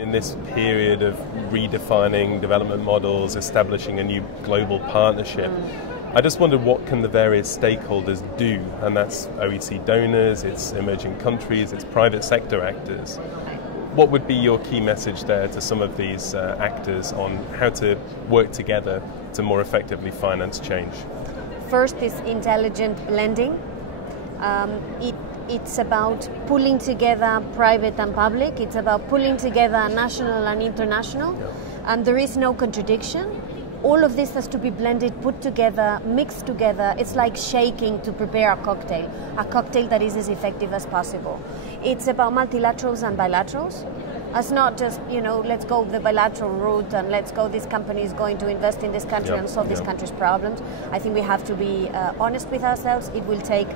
In this period of redefining development models, establishing a new global partnership, I just wondered what can the various stakeholders do, and that's OEC donors, it's emerging countries, it's private sector actors. What would be your key message there to some of these actors on how to work together to more effectively finance change? First is intelligent blending. It's about pulling together private and public. It's about pulling together national and international. And there is no contradiction. All of this has to be blended, put together, mixed together. It's like shaking to prepare a cocktail that is as effective as possible. It's about multilaterals and bilaterals. It's not just, let's go the bilateral route and let's go, this company is going to invest in this country and solve this country's problems. I think we have to be honest with ourselves. It will take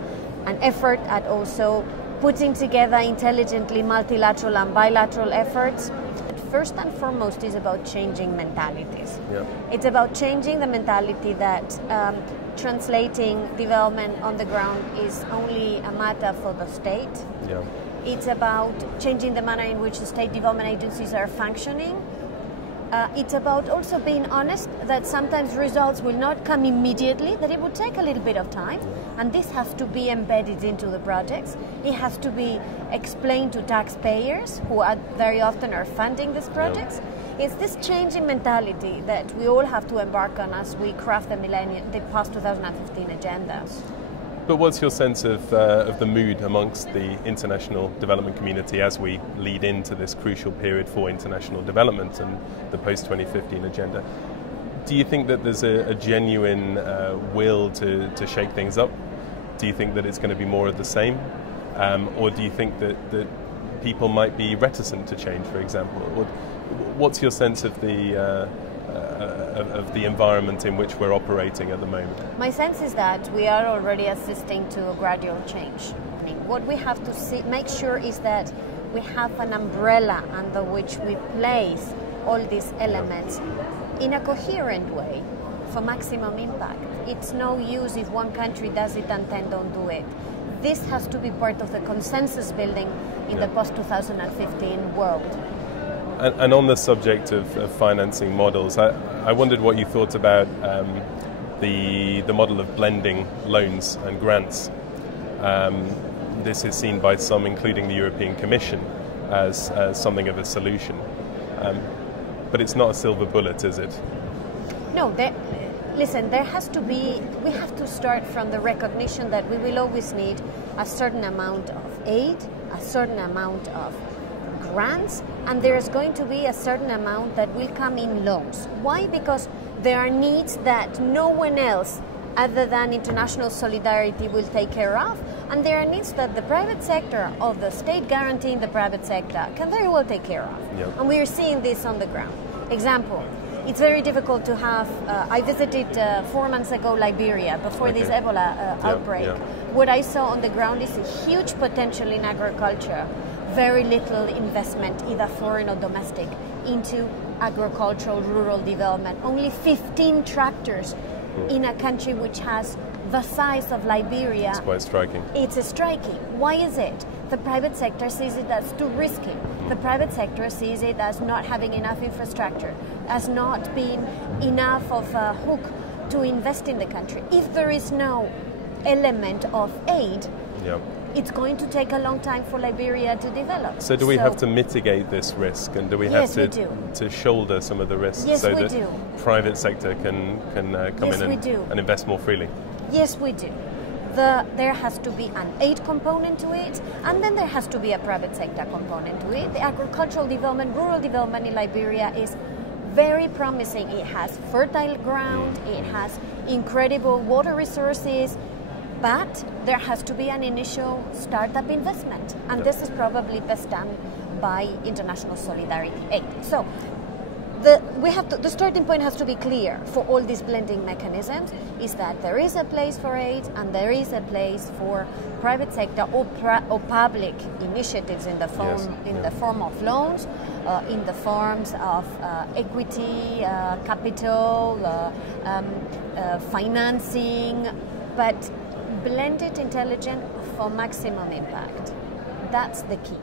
an effort at also putting together intelligently multilateral and bilateral efforts. First and foremost is about changing mentalities. It's about changing the mentality that translating development on the ground is only a matter for the state. It's about changing the manner in which the state development agencies are functioning. It's about also being honest that sometimes results will not come immediately, that it will take a little bit of time, and this has to be embedded into the projects. It has to be explained to taxpayers who very often are funding these projects. It's this change in mentality that we all have to embark on as we craft the post-2015 agenda. But what's your sense of the mood amongst the international development community as we lead into this crucial period for international development and the post-2015 agenda? Do you think that there's a genuine will to shake things up? Do you think that it's going to be more of the same? Or do you think that people might be reticent to change, for example? What's your sense of the environment in which we're operating at the moment? My sense is that we are already assisting to a gradual change. What we have to make sure is that we have an umbrella under which we place all these elements in a coherent way for maximum impact. It's no use if one country does it and 10 don't do it. This has to be part of the consensus building in the post-2015 world. And on the subject of financing models, I wondered what you thought about the model of blending loans and grants. This is seen by some, including the European Commission, as something of a solution. But it's not a silver bullet, is it? No, listen, we have to start from the recognition that we will always need a certain amount of aid, a certain amount of grants, and there's going to be a certain amount that will come in loans. Why? Because there are needs that no one else other than international solidarity will take care of, and there are needs that the private sector or the state guaranteeing the private sector can very well take care of. And we are seeing this on the ground. Example, it's very difficult to have, I visited 4 months ago Liberia before this Ebola outbreak. What I saw on the ground is a huge potential in agriculture, very little investment, either foreign or domestic, into agricultural rural development. Only 15 tractors in a country which has the size of Liberia. It's quite striking. It's striking. Why is it? The private sector sees it as too risky. The private sector sees it as not having enough infrastructure, as not being enough of a hook to invest in the country. If there is no element of aid, it's going to take a long time for Liberia to develop. So do we have to mitigate this risk, and do we have to shoulder some of the risks so that private sector can come in and invest more freely? Yes, we do. There has to be an aid component to it, and then there has to be a private sector component to it. The agricultural development, rural development in Liberia is very promising. It has fertile ground, it has incredible water resources, but there has to be an initial startup investment, and this is probably best done by international solidarity aid. So the starting point has to be clear for all these blending mechanisms, is that there is a place for aid and there is a place for private sector or public initiatives in the form of loans, in the forms of equity, capital, financing, but blended intelligent for maximum impact. That's the key.